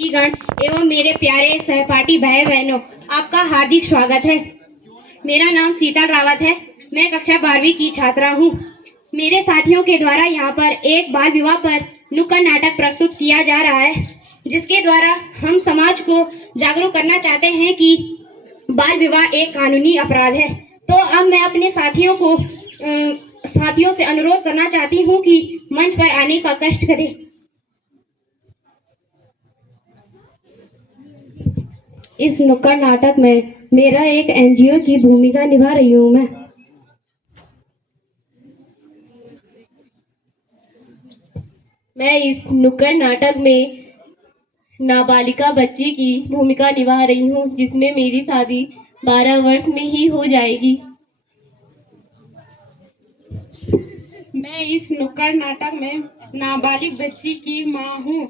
गण एवं मेरे प्यारे सहपाठी भाई बहनों, आपका हार्दिक स्वागत है। मेरा नाम सीता रावत है। मैं कक्षा 12वीं की छात्रा हूँ। मेरे साथियों के द्वारा यहाँ पर एक बाल विवाह पर नुक्कड़ नाटक प्रस्तुत किया जा रहा है, जिसके द्वारा हम समाज को जागरूक करना चाहते हैं कि बाल विवाह एक कानूनी अपराध है। तो अब मैं अपने साथियों से अनुरोध करना चाहती हूँ कि मंच पर आने का कष्ट करें। इस नुक्कड़ नाटक में मेरा एक एनजीओ की भूमिका निभा रही हूँ मैं इस नुक्कड़ नाटक में नाबालिका बच्ची की भूमिका निभा रही हूँ, जिसमें मेरी शादी 12 वर्ष में ही हो जाएगी। मैं इस नुक्कड़ नाटक में नाबालिग बच्ची की माँ हूँ।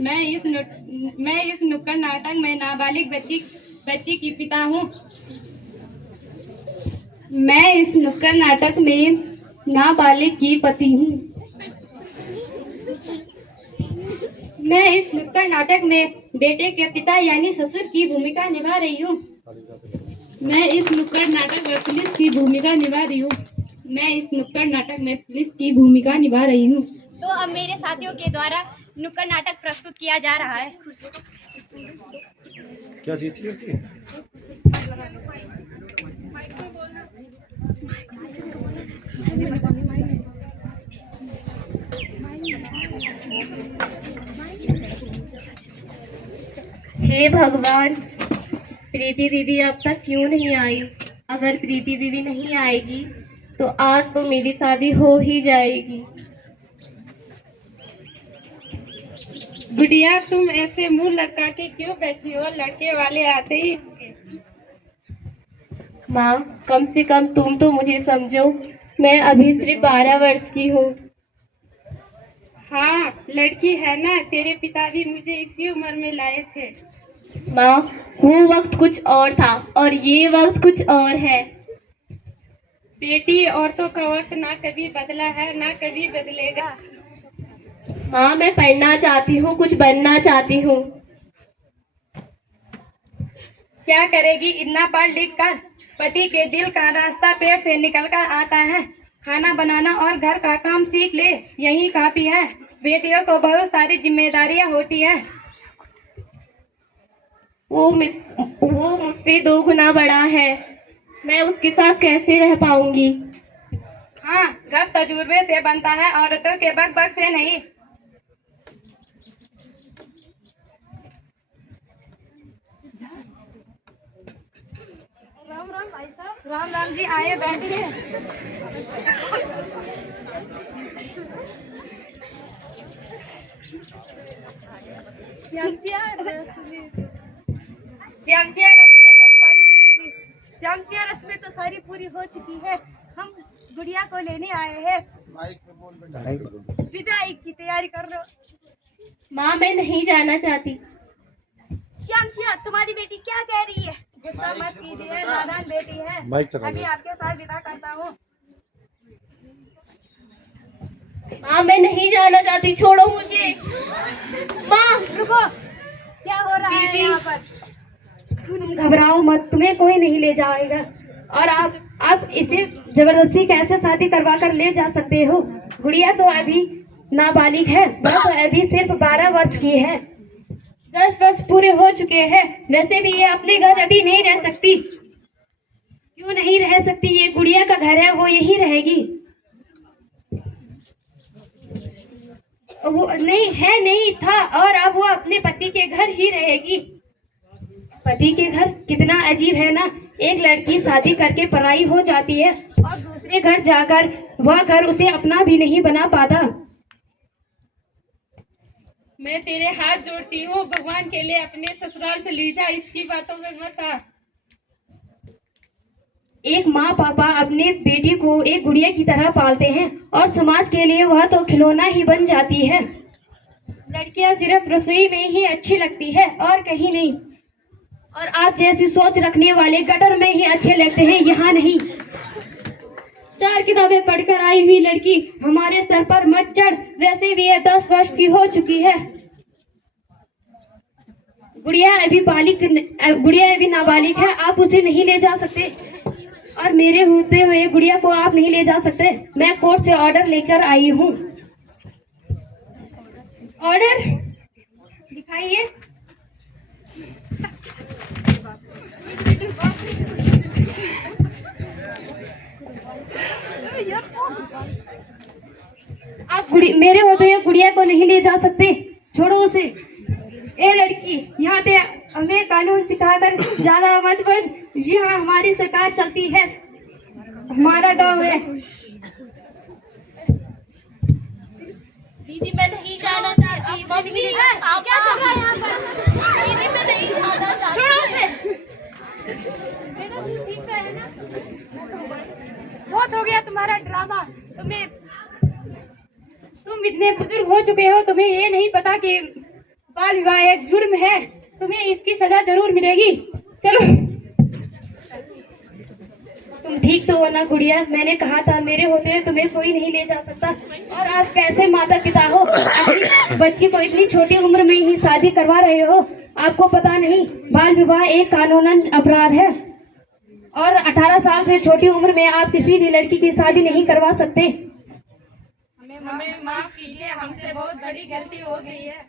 मैं इस नुक्कड़ नाटक में नाबालिग बच्ची की पिता हूँ। मैं इस नुक्कड़ नाटक में नाबालिग की पति हूँ। मैं इस नुक्कड़ नाटक में बेटे के पिता यानी ससुर की भूमिका निभा रही हूँ। मैं इस नुक्कड़ नाटक में पुलिस की भूमिका निभा रही हूँ। मैं इस नुक्कड़ नाटक में पुलिस की भूमिका निभा रही हूँ। तो अब मेरे साथियों के द्वारा नुक्कड़ नाटक प्रस्तुत किया जा रहा है। क्या चीज चाहिए? हे भगवान, प्रीति दीदी अब तक क्यों नहीं आई? अगर प्रीति दीदी नहीं आएगी तो आज तो मेरी शादी हो ही जाएगी। गुड़िया, तुम ऐसे मुंह लटका के क्यों बैठी हो? लड़के वाले आते ही होंगे। माँ, कम से कम तुम तो मुझे समझो। मैं अभी सिर्फ 12 वर्ष की हूँ। हाँ, लड़की है ना। तेरे पिता भी मुझे इसी उम्र में लाए थे। माँ, वो वक्त कुछ और था और ये वक्त कुछ और है। बेटी, औरतों का वक्त ना कभी बदला है ना कभी बदलेगा। माँ, मैं पढ़ना चाहती हूँ, कुछ बनना चाहती हूँ। क्या करेगी इतना पढ़ लिख कर? पति के दिल का रास्ता पेट से निकल कर आता है। खाना बनाना और घर का काम सीख ले, यही काफी है। बेटियों को बहुत सारी जिम्मेदारियां होती है। वो मुझसे 2 गुना बड़ा है। मैं उसके साथ कैसे रह पाऊंगी? हाँ, घर तजुर्बे से बनता है, औरतों के बक बक से नहीं। राम राम भाई साहब। राम राम जी, आए बैठिए। श्यामसिया रस्में तो सारी पूरी हो चुकी है। हम गुड़िया को लेने आए हैं। विदाई की तैयारी कर लो। माँ, मैं नहीं जाना चाहती। श्यामसिया, तुम्हारी बेटी क्या कह रही है? गुस्सा मत कीजिए, नादान बेटी है। अभी आपके साथ विदा करता हूँ। माँ, मैं नहीं जाना चाहती, छोड़ो मुझे। माँ, रुको, क्या हो रहा है यहाँ पर? तुम घबराओ मत, तुम्हें कोई नहीं ले जाएगा। और आप इसे जबरदस्ती कैसे शादी करवा कर ले जा सकते हो? गुड़िया तो अभी नाबालिग है, वह तो अभी सिर्फ 12 वर्ष की है। 10 वर्ष पूरे हो चुके हैं। वैसे भी ये अपने घर अभी नहीं रह सकती। क्यों नहीं रह सकती? ये गुड़िया का घर है, वो यही रहेगी। वो नहीं था, और अब वो अपने पति के घर ही रहेगी। पति के घर कितना अजीब है ना। एक लड़की शादी करके पराई हो जाती है और दूसरे घर जाकर वह घर उसे अपना भी नहीं बना पाता। मैं तेरे हाथ जोड़ती हूँ, भगवान के लिए अपने ससुराल चली जा, इसकी बातों में मत आ। एक माँ पापा अपने बेटी को एक गुड़िया की तरह पालते हैं और समाज के लिए वह तो खिलौना ही बन जाती है। लड़कियां सिर्फ रसोई में ही अच्छी लगती है और कहीं नहीं। और आप जैसी सोच रखने वाले गटर में ही अच्छे लगते हैं, यहाँ नहीं। 4 किताबें पढ़कर आई हुई लड़की हमारे सर पर मत चढ़, वैसे भी यह 10 वर्ष की हो चुकी है। गुड़िया अभी नाबालिग है, आप उसे नहीं ले जा सकते और मेरे होते हुए गुड़िया को आप नहीं ले जा सकते। मैं कोर्ट से ऑर्डर लेकर आई हूँ। ऑर्डर दिखाइए। आप मेरे होते हुए गुड़िया को नहीं ले जा सकते, छोड़ो उसे। ए लड़की, यहाँ पे हमें कानून सिखाकर जाना मत बन, यहाँ हमारी सरकार चलती है, हमारा गांव है। दीदी मैं नहीं जाना चाहती। मम्मी क्या चल रहा है यहाँ पर? दीदी मैं नहीं जाना चाहती। छोड़ो उसे। बेटा तू ठीक से है ना? बहुत हो गया तुम्हारा ड्रामा। तुम इतने बुजुर्ग हो चुके हो, तुम्हें ये नहीं पता कि बाल विवाह एक जुर्म है, तुम्हें इसकी सजा जरूर मिलेगी। चलो। तुम ठीक तो हो ना गुड़िया? मैंने कहा था मेरे होते हुए तुम्हें कोई नहीं ले जा सकता। और आप कैसे माता पिता हो, अपनी बच्ची को इतनी छोटी उम्र में ही शादी करवा रहे हो? आपको पता नहीं, बाल विवाह एक कानूनन अपराध है और 18 साल से छोटी उम्र में आप किसी भी लड़की की शादी नहीं करवा सकते। हमें माफ कीजिए, हमसे बहुत बड़ी गलती हो गई है।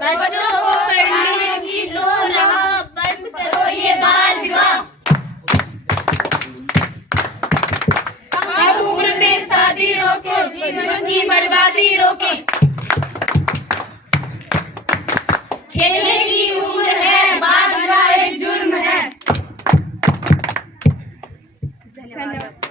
बच्चों को पढ़ने की लो रहा, बंद करो ये बाल विवाह। कम उम्र में शादी रोके, जीवन की बर्बादी रोके। खेलने की उम्र है, बाल विवाह एक जुर्म है। धन्यवाद।